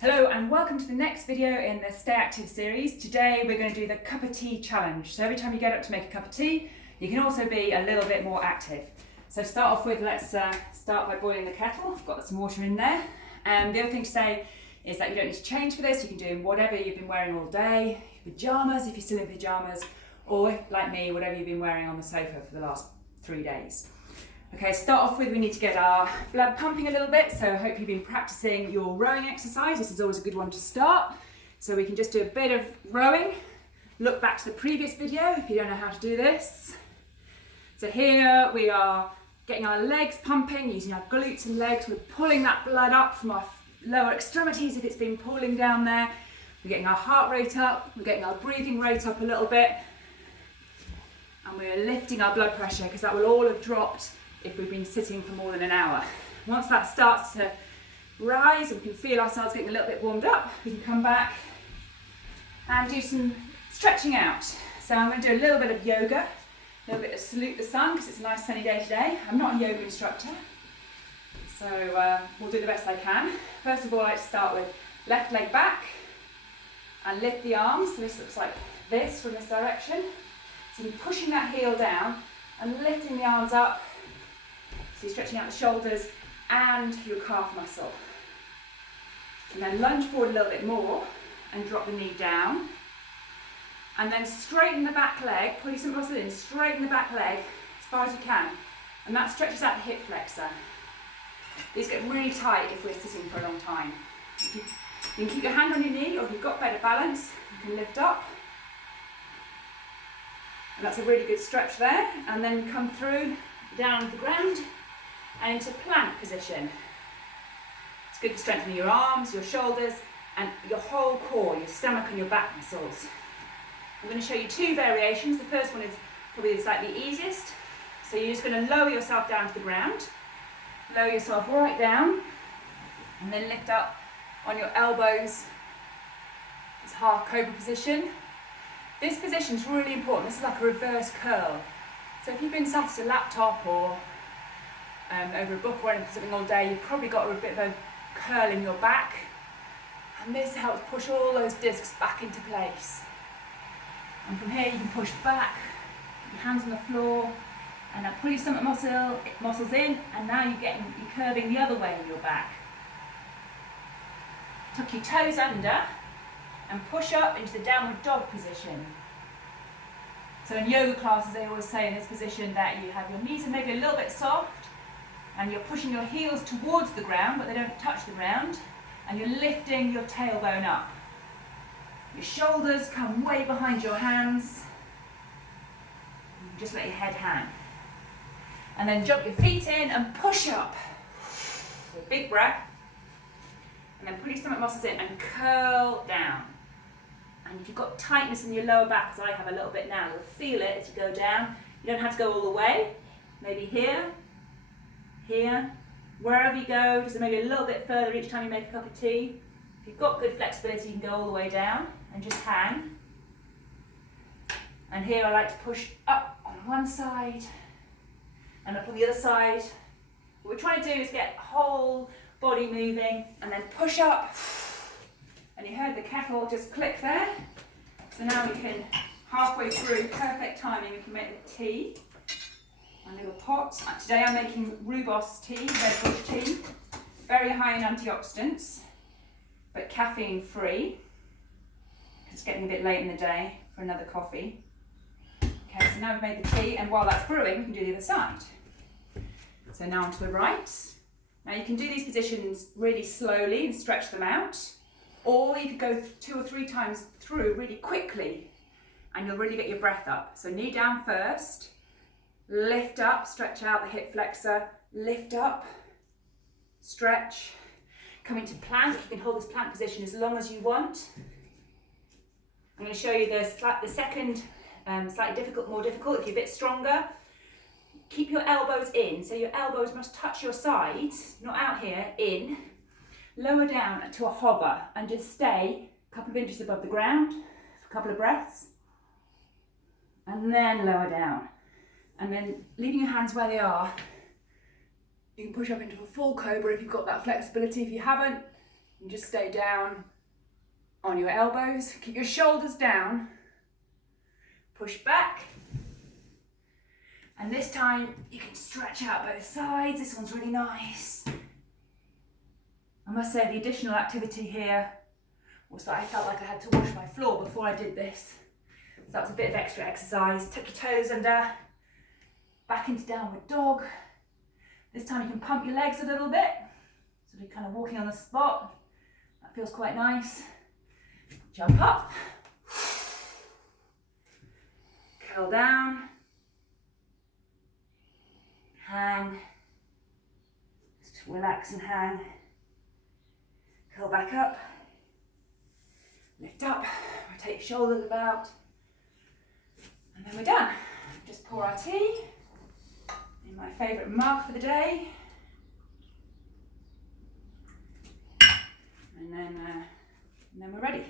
Hello and welcome to the next video in the Stay Active series. Today we're going to do the cup of tea challenge. So every time you get up to make a cup of tea, you can also be a little bit more active. So to start off with, let's start by boiling the kettle. I've got some water in there. And the other thing to say is that you don't need to change for this. You can do whatever you've been wearing all day, pyjamas if you're still in pyjamas, or like me, whatever you've been wearing on the sofa for the last 3 days. Okay, start off with, we need to get our blood pumping a little bit, so I hope you've been practicing your rowing exercise. This is always a good one to start. So we can just do a bit of rowing. Look back to the previous video if you don't know how to do this. So here we are getting our legs pumping, using our glutes and legs. We're pulling that blood up from our lower extremities if it's been pooling down there. We're getting our heart rate up, we're getting our breathing rate up a little bit. And we're lifting our blood pressure because that will all have dropped if we've been sitting for more than an hour. Once that starts to rise and we can feel ourselves getting a little bit warmed up, we can come back and do some stretching out. So I'm going to do a little bit of yoga, a little bit of salute the sun because it's a nice sunny day today. I'm not a yoga instructor, so we'll do the best I can. First of all, I start with left leg back and lift the arms. So this looks like this from this direction. So you're pushing that heel down and lifting the arms up. So you're stretching out the shoulders and your calf muscle. And then lunge forward a little bit more and drop the knee down. And then straighten the back leg, pull some muscle in, straighten the back leg as far as you can. And that stretches out the hip flexor. These get really tight if we're sitting for a long time. You can keep your hand on your knee, or if you've got better balance, you can lift up. And that's a really good stretch there. And then come through, down to the ground, and into plank position. It's good for strengthening your arms, your shoulders, and your whole core, your stomach and your back muscles. I'm going to show you 2 variations. The first one is probably the slightly easiest. So you're just going to lower yourself down to the ground, lower yourself right down, and then lift up on your elbows. It's half cobra position. This position is really important. This is like a reverse curl. So if you've been sat at a laptop or over a book or something all day, you've probably got a bit of a curl in your back, and this helps push all those discs back into place. And from here you can push back, put your hands on the floor, and now pull your stomach muscles in, and now you're curving the other way in your back. Tuck your toes under and push up into the downward dog position. So in yoga classes they always say in this position that you have your knees are maybe a little bit soft, and you're pushing your heels towards the ground, but they don't touch the ground, and you're lifting your tailbone up. Your shoulders come way behind your hands. You just let your head hang. And then jump your feet in and push up. So big breath. And then pull your stomach muscles in and curl down. And if you've got tightness in your lower back, as I have a little bit now, you'll feel it as you go down. You don't have to go all the way. Maybe here, here, wherever you go, just maybe a little bit further each time you make a cup of tea. If you've got good flexibility, you can go all the way down and just hang. And here I like to push up on one side and up on the other side. What we're trying to do is get whole body moving, and then push up. And you heard the kettle just click there. So now we can, halfway through, perfect timing, we can make the tea. A little pot. Today I'm making rooibos tea, red bush tea. Very high in antioxidants, but caffeine free. It's getting a bit late in the day for another coffee. Okay, so now we've made the tea, and while that's brewing, we can do the other side. So now onto the right. Now you can do these positions really slowly and stretch them out, or you could go 2 or 3 times through really quickly, and you'll really get your breath up. So knee down first. Lift up, stretch out the hip flexor, lift up, stretch, come into plank. You can hold this plank position as long as you want. I'm going to show you the second, slightly more difficult if you're a bit stronger. Keep your elbows in, so your elbows must touch your sides, not out here, in. Lower down to a hover and just stay a couple of inches above the ground for a couple of breaths. And then lower down. And then leaving your hands where they are, you can push up into a full cobra if you've got that flexibility. If you haven't, And just stay down on your elbows. Keep your shoulders down. Push back. And this time you can stretch out both sides. This one's really nice. I must say the additional activity here was that I felt like I had to wash my floor before I did this. So that was a bit of extra exercise. Tuck your toes under, back into downward dog. This time you can pump your legs a little bit. So you're kind of walking on the spot. That feels quite nice. Jump up. Curl down. Hang. Just relax and hang. Curl back up. Lift up. Rotate your shoulders about. And then we're done. Just pour our tea in my favourite mug for the day. And then we're ready.